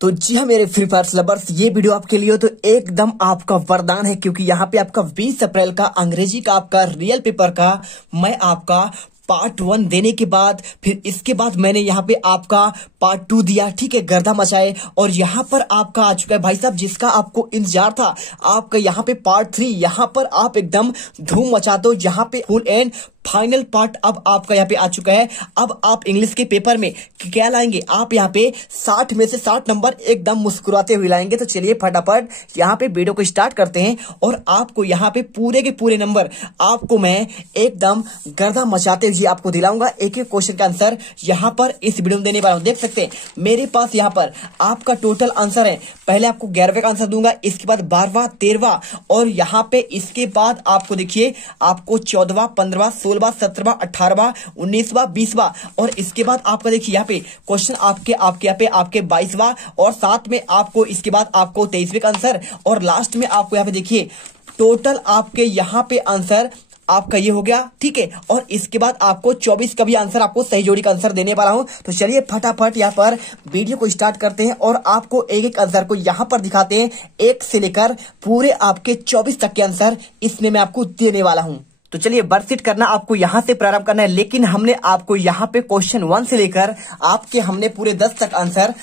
तो जी हाँ मेरे फ्री फायर लवर्स, ये वीडियो आपके लिए तो एकदम आपका वरदान है, क्योंकि यहाँ पे आपका 20 अप्रैल का अंग्रेजी का आपका रियल पेपर का मैं आपका पार्ट 1 देने के बाद फिर इसके बाद मैंने यहाँ पे आपका पार्ट 2 दिया। ठीक है, गर्दा मचाए, और यहाँ पर आपका आ चुका है भाई साहब जिसका आपको इंतजार था, आपका यहाँ पे पार्ट 3। यहाँ पर आप एकदम धूम मचा दो। यहाँ पे फुल एंड फाइनल पार्ट अब आपका यहाँ पे आ चुका है। अब आप इंग्लिश के पेपर में क्या लाएंगे? आप यहाँ पे 60 में से 60 नंबर एकदम मुस्कुराते हुए लाएंगे। तो चलिए फटाफट यहाँ पे वीडियो को स्टार्ट करते हैं, और आपको यहाँ पे पूरे के पूरे नंबर आपको मैं एकदम गर्दा मचाते हुए आपको दिलाऊंगा। एक एक क्वेश्चन का आंसर यहाँ पर इस वीडियो में देने वाला हूं। देख सकते हैं मेरे पास यहाँ पर आपका टोटल आंसर है। पहले आपको 11वें का आंसर दूंगा, इसके बाद 12वां, 13वां, और यहाँ पे इसके बाद आपको देखिए आपको 14वां, 15वां, 16वां, 17वां, 18वां, 19वां, 20वां, और इसके बाद आपका देखिए यहाँ पे क्वेश्चन आपके यहाँ पे आपके 22वां, और साथ में आपको इसके बाद आपको 23वें का आंसर, और लास्ट में आपको यहाँ पे देखिए टोटल आपके यहाँ पे आंसर आपका ये हो गया। ठीक है, और इसके बाद आपको 24 का भी आंसर, आपको सही जोड़ी का आंसर देने वाला हूं। तो चलिए फटाफट यहाँ पर वीडियो को स्टार्ट करते हैं, और आपको एक एक आंसर को यहाँ पर दिखाते हैं। 1 से लेकर पूरे आपके 24 तक के आंसर इसमें मैं आपको देने वाला हूं। तो चलिए वर्कशीट करना आपको यहाँ से प्रारंभ करना है, लेकिन हमने आपको यहाँ पे क्वेश्चन 1 से लेकर आपके हमने पूरे 10 तक आंसर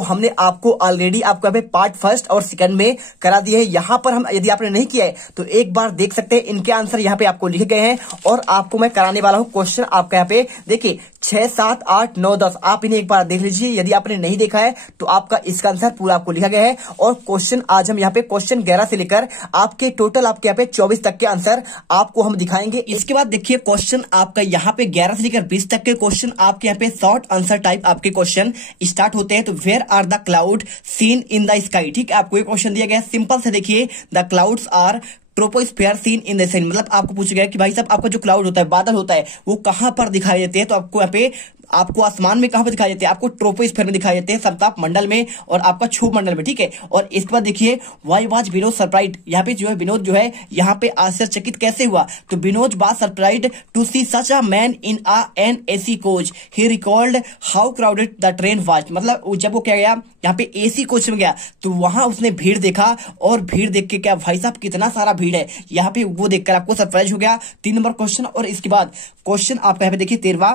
हमने आपको ऑलरेडी आपको यहाँ पे पार्ट 1 और 2 में करा दिए हैं। यहाँ पर हम यदि आपने नहीं किया है तो एक बार देख सकते हैं, इनके आंसर यहाँ पे आपको लिखे गए हैं, और आपको मैं कराने वाला हूँ क्वेश्चन आपका यहाँ पे देखिए 6, 7, 8, 9, 10। आप इन्हें एक बार देख लीजिए, यदि आपने नहीं देखा है तो आपका इसका आंसर पूरा आपको लिखा गया है। और क्वेश्चन आज हम यहाँ पे क्वेश्चन 11 से लेकर आपके टोटल आपके यहाँ पे 24 तक के आंसर आपको हम दिखाएंगे। इसके बाद देखिए क्वेश्चन आपका यहाँ पे 11 से लेकर 20 तक के क्वेश्चन आपके यहाँ पे शॉर्ट आंसर टाइप आपके क्वेश्चन स्टार्ट होते हैं। तो where are the cloud seen in the sky? ठीक है, आपको एक क्वेश्चन दिया गया सिंपल से, देखिए the clouds are troposphere seen in the sun. मतलब आपको पूछा गया कि भाई साहब आपका जो क्लाउड होता है, बादल होता है, वो कहां पर दिखाई देते हैं? तो आपको यहाँ पे आपको आसमान में कहां पर दिखाई देते हैं? आपको ट्रोपोस्फेयर में दिखाई देते हैं, समताप मंडल में और आपका क्षोभ मंडल में। ठीक है, और इसके बाद देखिए व्हाई वाज विनोद सरप्राइज्ड? यहाँ पे जो है विनोद जो है यहाँ पे आश्चर्यचकित कैसे हुआ? तो Vinod was surprised to see such a man in an AC coach, he recalled how crowded the train was. मतलब जब वो क्या गया यहाँ पे एसी कोच में गया तो वहां उसने भीड़ देखा, और भीड़ देख के क्या भाई साहब कितना सारा भीड़ है, यहाँ पे वो देखकर आपको सरप्राइज हो गया। 3 नंबर क्वेश्चन, और इसके बाद क्वेश्चन आपका यहाँ पे देखिए 13वां,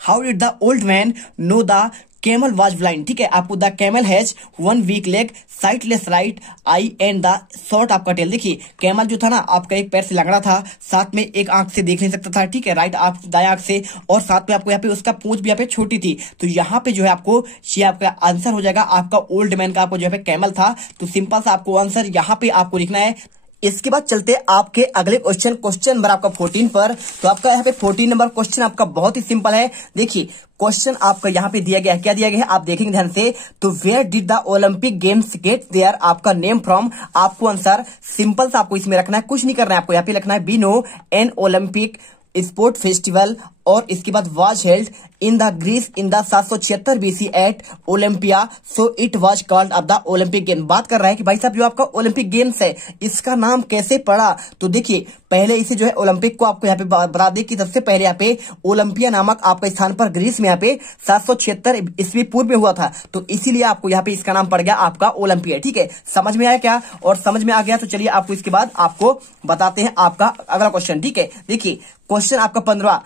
how did the old man know the camel was blind? ठीक है, आपको the camel has 1 weak leg, sightless right eye and the short आपका टेल। देखिए कैमल जो था ना आपका एक पैर से लंगड़ा था, साथ में एक आंख से देख नहीं सकता था। ठीक है, राइट आंख, दाया आंख से, और साथ में आपको यहाँ पे उसका पूंछ भी यहाँ पे छोटी थी। तो यहाँ पे जो है आपको ये आपका आंसर हो जाएगा आपका ओल्ड मैन का, आपको जो है कैमल था। तो सिंपल सा आपको आंसर यहाँ पे आपको लिखना है। इसके बाद चलते आपके अगले क्वेश्चन नंबर आपका 14 पर। तो आपका यहाँ पे 14 नंबर क्वेश्चन आपका बहुत ही सिंपल है। देखिए क्वेश्चन आपका यहाँ पे दिया गया है, क्या दिया गया है आप देखेंगे ध्यान से। तो where did the Olympic games get their आपका नेम फ्रॉम? आपको आंसर सिंपल सा आपको इसमें रखना है, कुछ नहीं करना है, आपको यहाँ पे लिखना है being an Olympic sport festival, और इसके बाद was held in the Greece in the 776 BC at Olympia, so it was called अब द ओलंपिक गेम। बात कर रहा है कि भाई साहब जो आपका ओलंपिक गेम्स है इसका नाम कैसे पड़ा? तो देखिए पहले इसे जो है ओलंपिक को आपको यहाँ पे बता दें कि सबसे पहले यहाँ पे ओलंपिया नामक आपका स्थान पर ग्रीस में यहाँ पे 776 ईस्वी पूर्व में हुआ था, तो इसीलिए आपको यहाँ पे इसका नाम पड़ गया आपका ओलंपिया। ठीक है, समझ में आया क्या? और समझ में आ गया तो चलिए आपको इसके बाद आपको बताते हैं आपका अगला क्वेश्चन। ठीक है, देखिए क्वेश्चन आपका 15,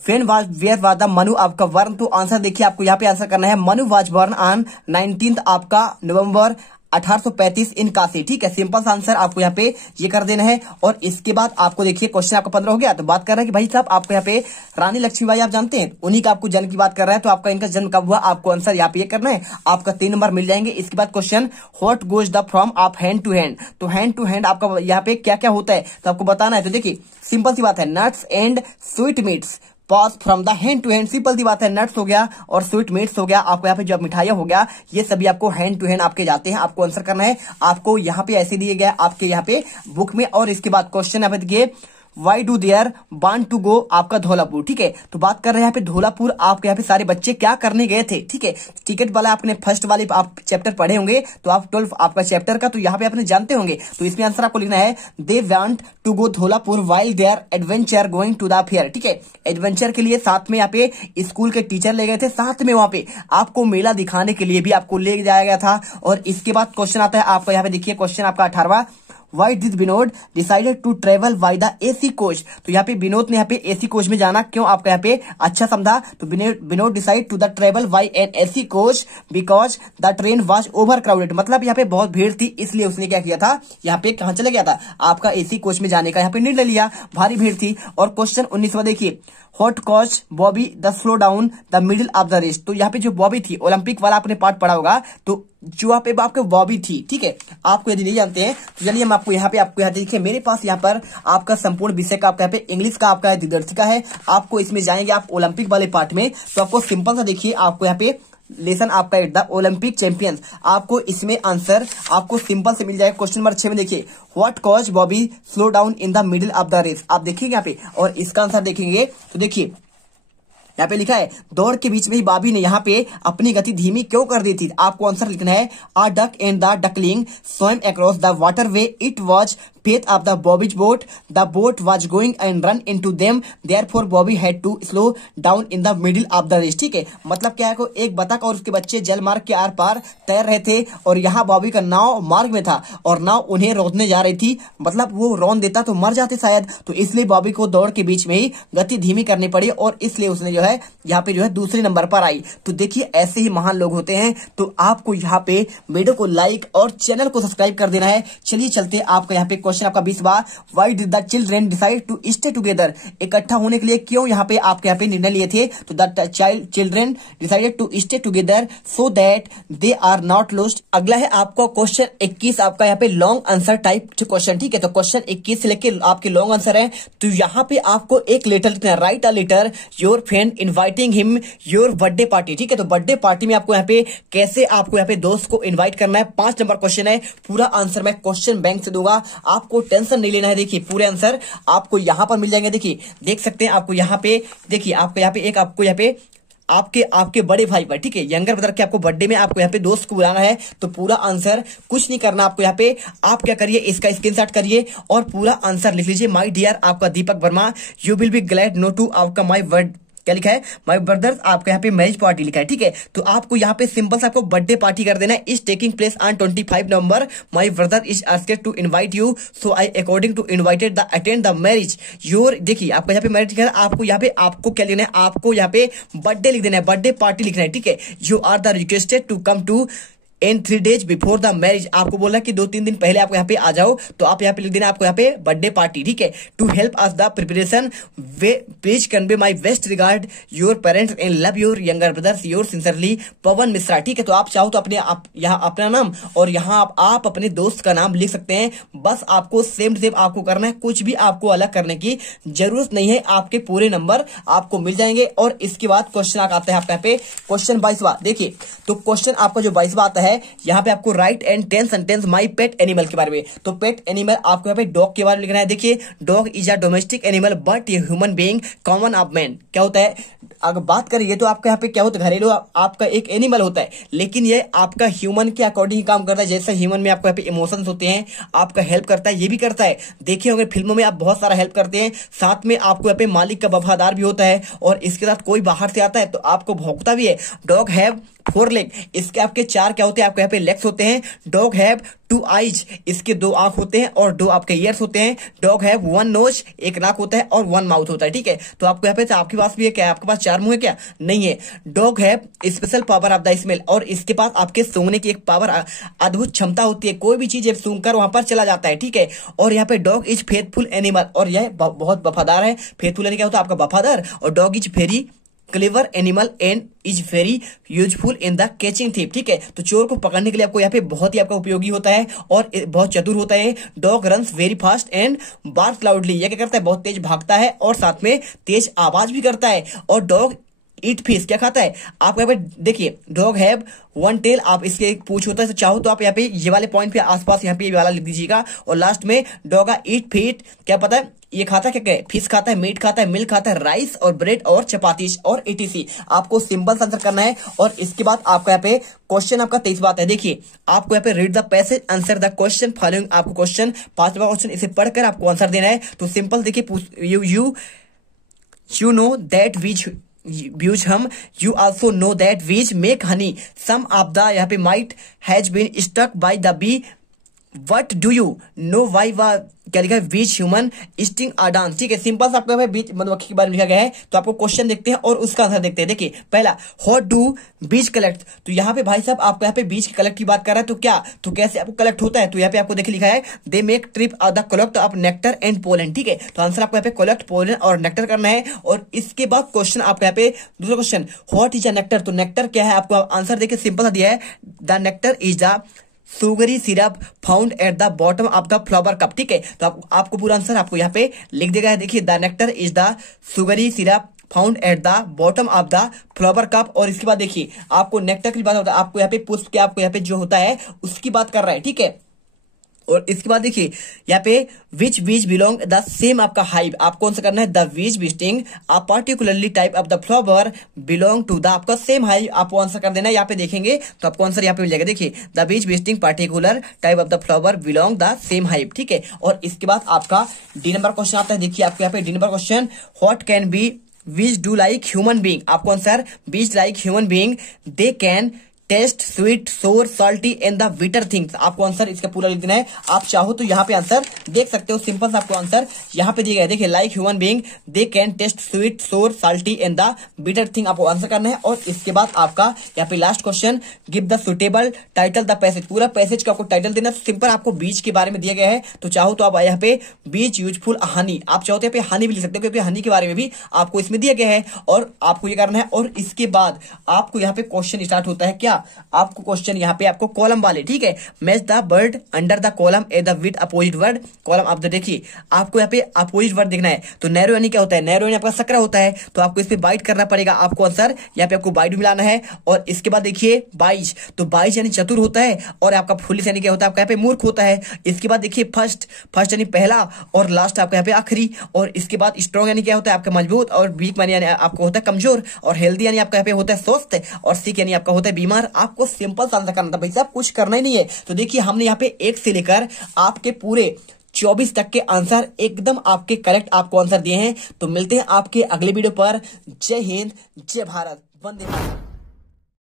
वेयर वाज द मनु आपका बर्न? तो आंसर देखिए आपको यहाँ पे आंसर करना है, मनु वाज बर्न ऑन 19 आपका नवंबर 1835 इन काशी। ठीक है, सिंपल सा आंसर आपको यहाँ पे ये कर देना है। और इसके बाद आपको देखिए क्वेश्चन आपका 15 हो गया। तो बात कर रहा है कि भाई साहब आपको यहाँ पे रानी लक्ष्मीबाई आप जानते हैं, उन्हीं का आपको जन्म की बात कर रहा है। तो आपका इनका जन्म कब हुआ आपको आंसर यहाँ पे ये करना है, आपका 3 नंबर मिल जाएंगे। इसके बाद question what goes the from आप हैंड टू हैंड? तो हैंड टू हैंड आपका यहाँ पे क्या क्या होता है तो आपको बताना है। तो देखिए सिंपल सी बात है, nuts and sweet meats pass from the hand to hand. Simple सी बात है, नट्स हो गया और स्वीट मीट्स हो गया, आपको यहाँ पे जो मिठाइयां हो गया ये सभी आपको हैंड टू हैंड आपके जाते हैं। आपको आंसर करना है, आपको यहाँ पे ऐसे दिए गया आपके यहाँ पे बुक में। और इसके बाद क्वेश्चन यहाँ पे देखिए why do their want to go आपका धौलापुर। ठीक है, तो बात कर रहे हैं यहाँ पे धौलापुर आपके यहाँ पे सारे बच्चे क्या करने गए थे। ठीक है, टिकट वाला आपने फर्स्ट वाले आप चैप्टर पढ़े होंगे, तो आप 12 आपका चैप्टर का तो यहाँ पे आपने जानते होंगे। तो इसमें आंसर आपको लिखना है they want to go Dholpur while they are adventure going to the fair. ठीक है, एडवेंचर के लिए साथ में यहाँ पे स्कूल के टीचर ले गए थे, साथ में वहां पे आपको मेला दिखाने के लिए भी आपको ले जाया गया था। और इसके बाद क्वेश्चन आता है आपका यहाँ पे देखिए क्वेश्चन आपका 18वां, Why did Vinod decided to travel by the AC coach. तो यहाँ पे विनोद ने यहाँ पे एसी कोच में जाना क्यों आपका यहाँ पे अच्छा समझा। तो Vinod decide to the travel by an AC coach because the train was over crowded. मतलब यहाँ पे बहुत भीड़ थी, इसलिए उसने क्या किया था, यहाँ पे कहाँ चले गया था, आपका एसी कोच में जाने का यहाँ पे निर्णय लिया, भारी भीड़ थी। और क्वेश्चन 19वां देखिए, what cause Bobby the slow down the middle of the race. तो यहाँ पे जो बॉबी थी, ओलंपिक वाला आपने पार्ट पढ़ा होगा, तो जो यहाँ पे आपके बॉबी थी। ठीक है, आपको यदि नहीं जानते हैं तो चलिए हम आपको यहाँ देखिए, मेरे पास यहाँ पर आपका संपूर्ण विषय का आपका यहाँ पे इंग्लिश का आपका दिग्दर्शिका है। आपको इसमें जाएंगे आप ओलंपिक वाले पार्ट में, तो आपको सिंपल सा देखिए, आपको यहाँ पे लेसन आपका द ओलंपिक चैंपियंस, आपको इसमें आंसर आपको सिंपल से मिल जाएगा। क्वेश्चन नंबर 6 में देखिए, what cause Bobby slow down in the middle of the race. आप देखिएगा यहाँ पे, और इसका आंसर देखेंगे तो देखिए यहाँ पे लिखा है दौड़ के बीच में ही बॉबी ने यहाँ पे अपनी गति धीमी क्यों कर दी थी। आपको आंसर लिखना है a duck and the duckling swam across the water way, it was faith of the Bobby's boat, the boat was going and run in to them, therefore Bobby had to slow down in the middle of the race. ठीक है, मतलब क्या है को एक बतख और उसके बच्चे जल मार्ग के आर पार तैर रहे थे, और यहाँ बॉबी का नाव मार्ग में था और नाव उन्हें रोकने जा रही थी, मतलब वो रौन देता तो मर जाते शायद, तो इसलिए बॉबी को दौड़ के बीच में ही गति धीमी करनी पड़ी, और इसलिए उसने जो है यहाँ पे जो है दूसरे नंबर पर आई। तो देखिए ऐसे ही महान लोग होते हैं। तो आपको यहाँ पे वीडियो को लाइक और चैनल को सब्सक्राइब कर देना है। चलिए चलते हैं आपका यहाँ पे क्वेश्चन आपका 20वां, why did the children decide to stay together. इकट्ठा होने के लिए क्यों यहाँ पे आपके यहाँ पे निर्णय लिए थे। तो the children decided to stay together so that they are not lost. अगला है आपका क्वेश्चन 21 आपका यहाँ पे लॉन्ग आंसर टाइप क्वेश्चन। ठीक है, तो क्वेश्चन 21 से लेके आपके लॉन्ग आंसर है। तो यहाँ पे आपको एक लेटर लिखना है, write a letter your friend inviting him your birthday party. ठीक है, तो बर्थडे पार्टी में आपको यहाँ पे कैसे आपको यहाँ पे दोस्त को इनवाइट करना है। 5 नंबर क्वेश्चन है, पूरा आंसर मैं क्वेश्चन बैंक से दूंगा, आपको टेंशन नहीं लेना है। देखिए पूरे आंसर आपको यहाँ पर मिल जाएंगे। देखिए देख सकते हैं आपको यहाँ पे, देखिए आपको यहाँ पे एक आपको यहाँ पे आपके बड़े भाई पर, ठीक है, यंगर ब्रदर के आपको बर्थडे में आपको यहाँ पे दोस्त को बुलाना है। तो पूरा आंसर कुछ नहीं करना आपको, यहाँ पे आप क्या करिए, इसका स्क्रीनशॉट करिए और पूरा आंसर लिख लीजिए। माय डियर आपका Deepak Verma, you will be glad know to आपका माय वर्ड क्या लिखा है, माय ब्रदर्स आपका यहाँ पे मैरिज पार्टी लिखा है। ठीक है, तो आपको यहाँ पे सिंपल से आपको बर्थडे पार्टी कर देना है। Is taking place on 25 November, my brother is asked to invite you, so I according to invited the attend the marriage your. देखिए आपका यहाँ पे मैरिज लिखा है, आपको यहाँ पे आपको क्या लिखना है, आपको यहाँ पे बर्थडे लिख देना है, बर्थडे पार्टी लिखना है। ठीक है, you are the requested to come to in 3 days before the marriage. आपको बोला कि 2-3 दिन पहले आपको यहाँ पे आ जाओ, तो आप यहाँ पे लिख देना आपको यहाँ पे बर्थडे पार्टी। ठीक है, to help us the preparation way please convey my best regard your parents and love your younger brothers your sincerely Pawan Mishra. ठीक है, तो आप चाहो तो अपने यहाँ अपना नाम और यहाँ आप अपने दोस्त का नाम लिख सकते हैं। बस आपको सेम सेम आपको करना है, कुछ भी आपको अलग करने की जरूरत नहीं है। आपके पूरे नंबर आपको मिल जाएंगे। और इसके बाद क्वेश्चन आता है आपका यहाँ पे क्वेश्चन 22वां। देखिए तो क्वेश्चन आपका जो 22वां आता है, यहाँ पे आपको right and 10 sentence my pet animal के बारे में। तो पेट एनिमल आपको यहाँ पे डॉग के बारे में लिखना है। देखिए dog is a domestic animal but a human being common of man. क्या होता है, अगर बात करिए तो आपका यहाँ पे क्या होता है, घरेलू आपका एक एनिमल होता है, लेकिन ये आपका ह्यूमन के अकॉर्डिंग ही काम करता है। जैसे ह्यूमन में आपको यहाँ पे इमोशंस होते हैं, आपका हेल्प करता है, ये भी करता है। देखे होंगे फिल्मों में आप बहुत सारा हेल्प करते हैं, साथ में आपको यहाँ पे मालिक का वफादार भी होता है, और इसके साथ कोई बाहर से आता है तो आपको भौंकता भी है। डॉग हैव 4 लेग, इसके आपके 4 क्या होते हैं, आपको यहाँ पे लेग्स होते हैं। डॉग हैव 2 आईज, इसके 2 आंख होते हैं और 2 आपके ईयर्स होते हैं। डॉग हैव 1 नोज, एक नाक होता है और 1 माउथ होता है। ठीक है, तो आपको यहाँ पे आपके पास भी है क्या, आपके पास 4 मुंह है क्या, नहीं है। Dog have special power of the smell, और इसके पास आपके सूंघने की एक पावर अद्भुत क्षमता होती है, कोई भी चीज सूंघकर वहां पर चला जाता है। ठीक है, और यहाँ पे डॉग इज फेथफुल एनिमल, और यह बहुत वफादार है। फेथफुल यानी क्या होता है, आपका वफादार। और dog is very clever animal and is very useful in the catching thief. ठीक है, तो चोर को पकड़ने के लिए आपको यहाँ पे बहुत ही आपका उपयोगी होता है और बहुत चतुर होता है। Dog runs very fast and barks loudly, यह क्या करता है, बहुत तेज भागता है और साथ में तेज आवाज भी करता है। और डॉग ईट फिश क्या खाता है? आप यहाँ पे देखिए डॉग हैव वन टेल, आप इसके पूछ होता है तो चाहो तो आप यहाँ पे ये वाले पॉइंट पे आसपास यहाँ पे ये वाला लिख दीजिएगा। और लास्ट में डॉग ईट फीट, क्या पता है ये खाता है? क्या फिश खाता है, मीट खाता है, मिल्क खाता है, राइस और ब्रेड और चपाती और एटीसी। आपको सिंपल आंसर करना है। और इसके बाद आपका यहाँ पे क्वेश्चन आपका 23 बात है। देखिए आपको यहाँ पे read the passage, answer the question following. आपको क्वेश्चन 5वां क्वेश्चन इसे पढ़कर आपको आंसर देना है। तो सिंपल देखिए, you know that which हम you also know that which make honey, some of the यहाँ पे might has been stuck by the bee, what do you know why क्या लिखा है? Which human sting a dance. ठीक है, simple सा आपको बीच मधुमक्खी के बारे में लिखा गया है। तो आपको क्वेश्चन देखते हैं और उसका आंसर देखते हैं। देखिए पहला, व्हाट डू बीज कलेक्ट, तो यहाँ पे भाई साहब आपको यहाँ पे बीज कलेक्ट की बात कर रहा है। तो क्या, तो कैसे आपको कलेक्ट होता है? तो यहाँ पे आपको देखिए लिखा है they make trip of the collect of nectar and pollen. ठीक है, तो आंसर आपको यहाँ पे कलेक्ट पोलन और नेक्टर करना है। और इसके बाद क्वेश्चन आपको यहाँ पे दूसरा question, what is a nectar, तो नेक्टर क्या है? आपको आंसर देखिए सिंपल सा दिया है, the nectar is the sugary syrup found at the bottom of the flower cup. ठीक है, तो आपको पूरा आंसर आपको यहाँ पे लिख देगा है। देखिए the nectar is the sugary syrup found at the bottom of the flower cup. और इसके बाद देखिए आपको नेक्टर की बात होता है, आपको यहाँ पे पुष्प के आपको यहाँ पे जो होता है उसकी बात कर रहा है। ठीक है, और इसके बाद देखिए यहाँ पे which bees belong the same आपका हाइव, आपको कौन सा करना है? The bees visiting a particularly type of the flower belong to the आपका सेम हाइव, आपको आंसर कर देना है। यहाँ पे देखेंगे तो आपको आंसर यहाँ पे मिल जाएगा। देखिए the bees visiting particular type of the flower belong the same hive. ठीक है, और इसके बाद आपका डी नंबर क्वेश्चन आता है। देखिए आपको यहाँ पे D number question, what can be bees do like human being, आपको answer bees like human being they can taste sweet sour salty and the bitter things, आपको आंसर इसका पूरा लिख देना है। आप चाहो तो यहाँ पे आंसर देख सकते हो, सिंपल सा आपको आंसर यहाँ पे दिया गया है। देखिए like human being they can taste sweet sour salty and the bitter thing, आपको आंसर करना है। और इसके बाद आपका यहाँ पे last question, give the suitable title the passage, पूरा पैसेज का आपको टाइटल देना। सिंपल आपको बीज के बारे में दिया गया है, तो चाहो तो आप यहाँ पे बीज यूजफुल हनी, आप चाहो तो यहाँ पे हनी भी लिख सकते हो क्योंकि हनी के बारे में भी आपको इसमें दिया गया है और आपको ये करना है। और इसके बाद आपको यहाँ पे क्वेश्चन स्टार्ट होता है। क्या आपको क्वेश्चन यहाँ पे आपको कॉलम वाले, ठीक है, match the word under the column A the with opposite word column of the. देखिए आपको यहाँ पे अपोजिट वर्ड देखना है। तो नैरो यानी क्या होता है? नैरो यानी आपका सकरा होता है, तो आपको इस पे बाइट करना पड़ेगा। आपको आंसर यहाँ पे आपको बाइट मिलाना है। और इसके बाद देखिए बाइज, तो बाइज यानी चतुर होता है और आपका फुलिस यानी क्या होता है? आपका यहाँ पे मूर्ख होता है। इसके बाद देखिए फर्स्ट, फर्स्ट यानी पहला और लास्ट आपका यहाँ पे आखिरी। और इसके बाद स्ट्रॉन्ग यानी क्या होता है? आपका मजबूत। और वीक यानी आपको होता है कमजोर। और हेल्दी यानी आपका यहाँ पे होता है स्वस्थ। और सिक यानी आपका होता है बीमार। आपको सिंपल आंसर करना था भाई साहब, कुछ करना ही नहीं है। तो देखिए हमने यहाँ पे 1 से लेकर आपके पूरे 24 तक के आंसर एकदम आपके करेक्ट आपको आंसर दिए हैं। तो मिलते हैं आपके अगले वीडियो पर। जय हिंद, जय भारत, वंदे मातरम।